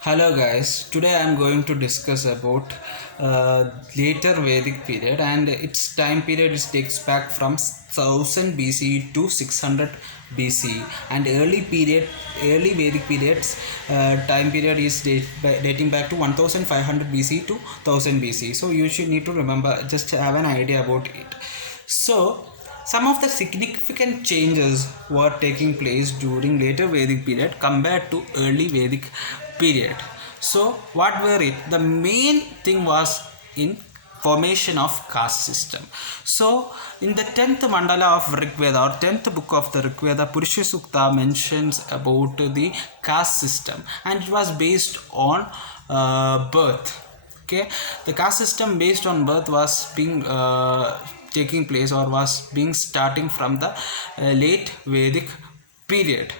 Hello guys, today I am going to discuss about later Vedic period, and its time period is takes back from 1000 BC to 600 BC, and early Vedic periods time period is dating back to 1500 BC to 1000 BC. So you should need to remember, just have an idea about it. So some of the significant changes were taking place during later Vedic period compared to early Vedic period. So what were it? The main thing was in formation of caste system. So in the 10th mandala of Rig Veda, or 10th book of the Rig Veda, Purusha Sukta mentions about the caste system, and it was based on birth. Okay, the caste system based on birth was being taking place, or was being starting from the late Vedic period.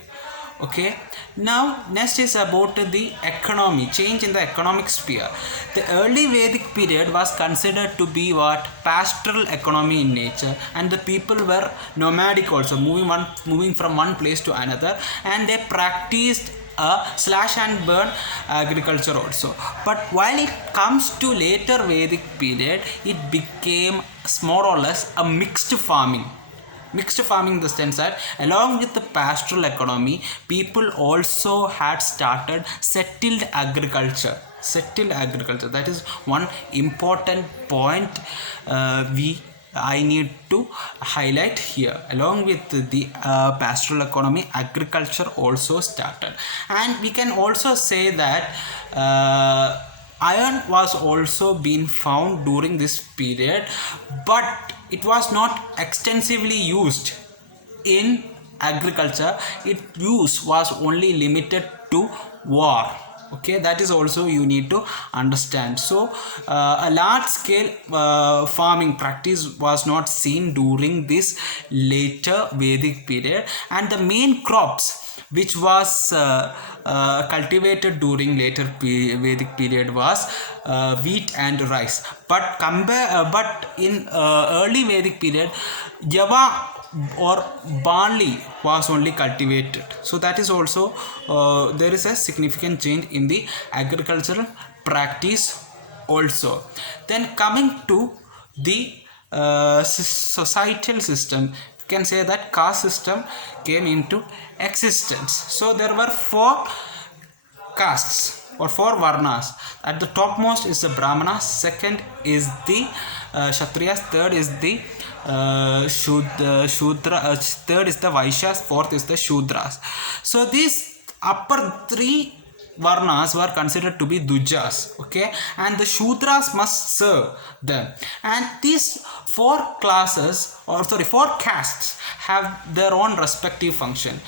Okay, now next is about the economy, change in the economic sphere. The early Vedic period was considered to be what pastoral economy in nature, and the people were nomadic, also moving from one place to another, and they practiced a slash and burn agriculture also. But while it comes to later Vedic period, it became more or less a mixed farming in the sense that along with the pastoral economy, people also had started settled agriculture. That is one important point I need to highlight here. Along with the pastoral economy, agriculture also started, and we can also say that iron was also being found during this period, but it was not extensively used in agriculture. Its use was only limited to war. Okay, that is also you need to understand. So a large scale farming practice was not seen during this later Vedic period, and the main crops which was cultivated during later Vedic period was wheat and rice. But in early Vedic period, java or barley was only cultivated. So that is also there is a significant change in the agricultural practice also. Then coming to the societal system, can say that caste system came into existence. So there were four castes or four varnas. At the topmost is the brahmanas, second is the kshatriyas, third is the third is the vaishyas, fourth is the shudras. So these upper three varnas were considered to be dujas. Okay, and the shudras must serve them, and these four castes have their own respective function.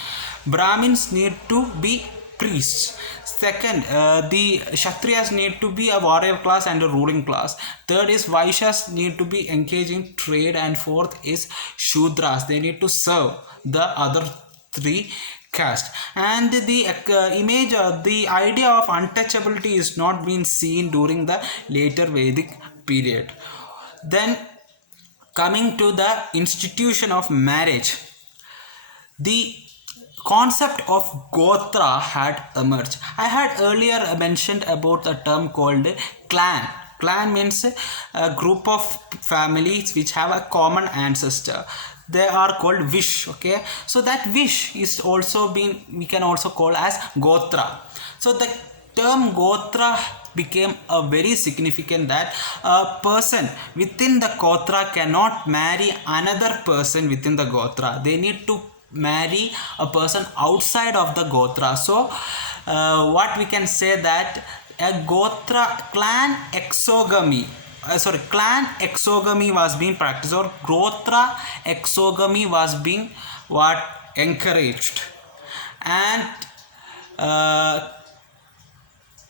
Brahmins need to be priests. Second, the kshatriyas need to be a warrior class and a ruling class. Third is vaishyas need to be engaged in trade, and fourth is shudras, they need to serve the other three caste. And the image, the idea of untouchability is not being seen during the later Vedic period. Then coming to the institution of marriage, the concept of gotra had emerged. I had earlier mentioned about a term called clan. Clan means a group of families which have a common ancestor. They are called vish. Okay, so that vish is also been, we can also call as gotra. So the term gotra became a very significant, that a person within the gotra cannot marry another person within the gotra. They need to marry a person outside of the gotra. So what we can say, that a gotra clan exogamy was being practiced, or gotra exogamy was being what encouraged. And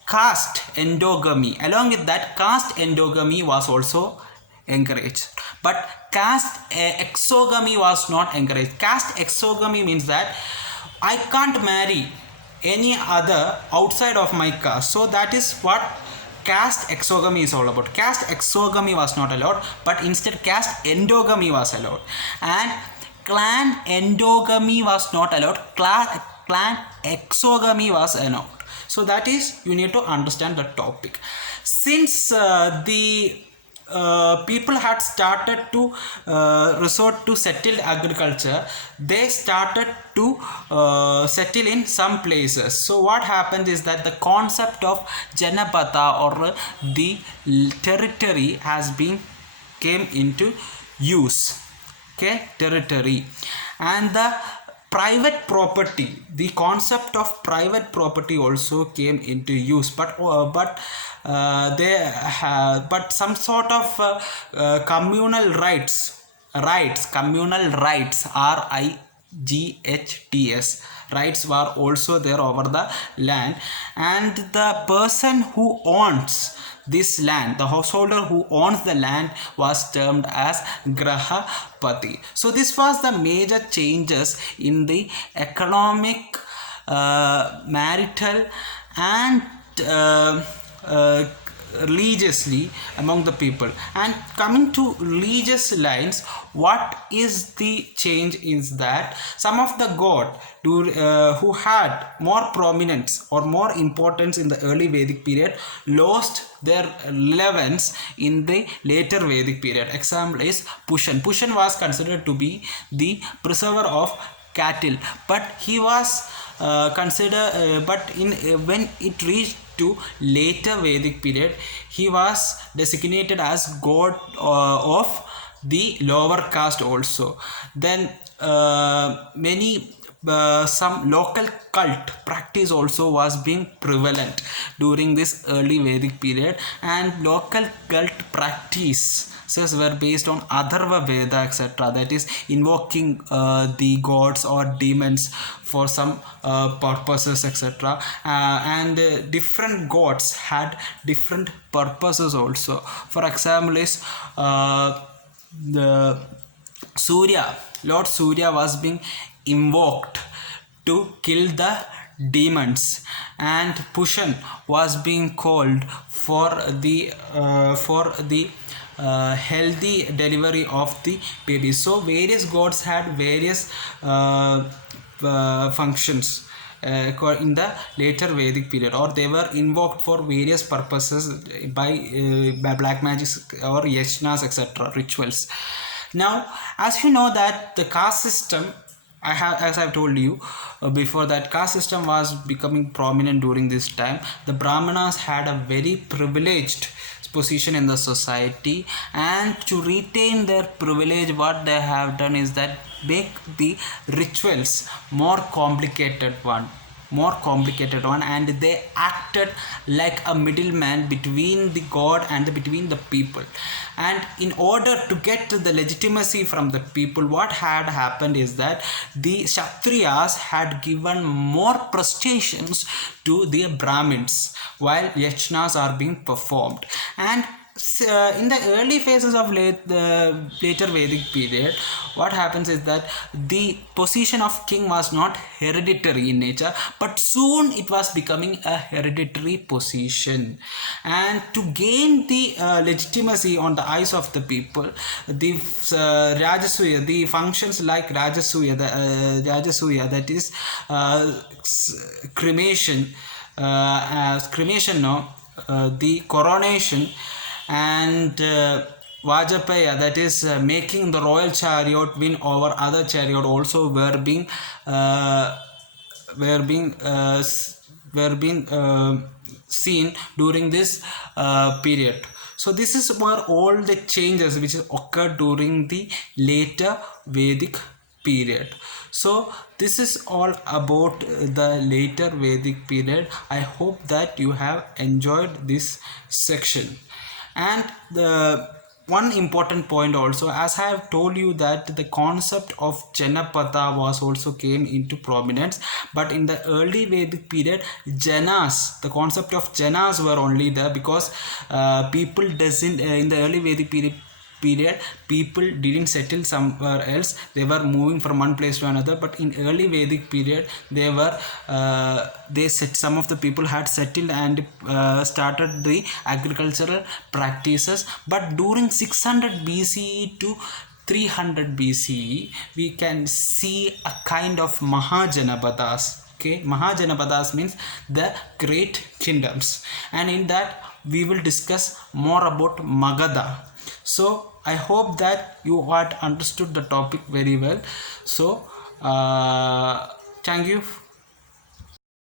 caste endogamy, along with that, caste endogamy was also encouraged, but caste exogamy was not encouraged. Caste exogamy means that I can't marry any other outside of my caste. So that is what caste exogamy is all about. Caste exogamy was not allowed, but instead caste endogamy was allowed, and clan endogamy was not allowed. Clan exogamy was allowed. So that is, you need to understand the topic. Since the people had started to resort to settled agriculture, they started to settle in some places. So what happens is that the concept of Janapada, or the territory, has been came into use. Okay, territory. And the private property, the concept of private property also came into use, but but some sort of communal communal rights, rights were also there over the land. And the person who owns this land, the householder who owns the land, was termed as grahapati. So this was the major changes in the economic, marital, and religiously among the people. And coming to religious lines, what is the change is that some of the god who had more prominence or more importance in the early Vedic period lost their relevance in the later Vedic period. Example is Pushan. Pushan was considered to be the preserver of cattle, but he was considered but in when it reached to later Vedic period, he was designated as god of the lower caste also. Then some local cult practice also was being prevalent during this early Vedic period, and local cult practices were based on Atharva Veda, etc. That is, invoking the gods or demons for some purposes, etc. And different gods had different purposes also. For example is the Surya, Lord Surya was being invoked to kill the demons, and Pushan was being called for the healthy delivery of the baby. So various gods had various functions in the later Vedic period, or they were invoked for various purposes by black magic or yajnas, etc., rituals. Now, as you know that the caste system, as I've told you before, that caste system was becoming prominent during this time. The Brahmanas had a very privileged position in the society, and to retain their privilege, what they have done is that make the rituals more complicated one, and they acted like a middleman between the god and between the people. And in order to get the legitimacy from the people, what had happened is that the Kshatriyas had given more prestations to the Brahmins while yajnas are being performed. And in the early phases of later Vedic period, what happens is that the position of king was not hereditary in nature, but soon it was becoming a hereditary position. And to gain the legitimacy on the eyes of the people, the Rajasuya, the functions like Rajasuya, that is cremation, the coronation, and Vajapaya, that is making the royal chariot win over other chariot, also were being seen during this period. So this is where all the changes which occurred during the later Vedic period. So this is all about the later Vedic period. I hope that you have enjoyed this section. And the one important point also, as I have told you, that the concept of Janapada was also came into prominence, but in the early Vedic period, Janas, the concept of Janas were only there because people doesn't in the early Vedic period people didn't settle somewhere else, they were moving from one place to another. But in early Vedic period, some of the people had settled and started the agricultural practices. But during 600 BCE to 300 BCE, we can see a kind of Mahajanapadas. Okay, Mahajanapadas means the great kingdoms, and in that we will discuss more about Magadha. So I hope that you had understood the topic very well. So thank you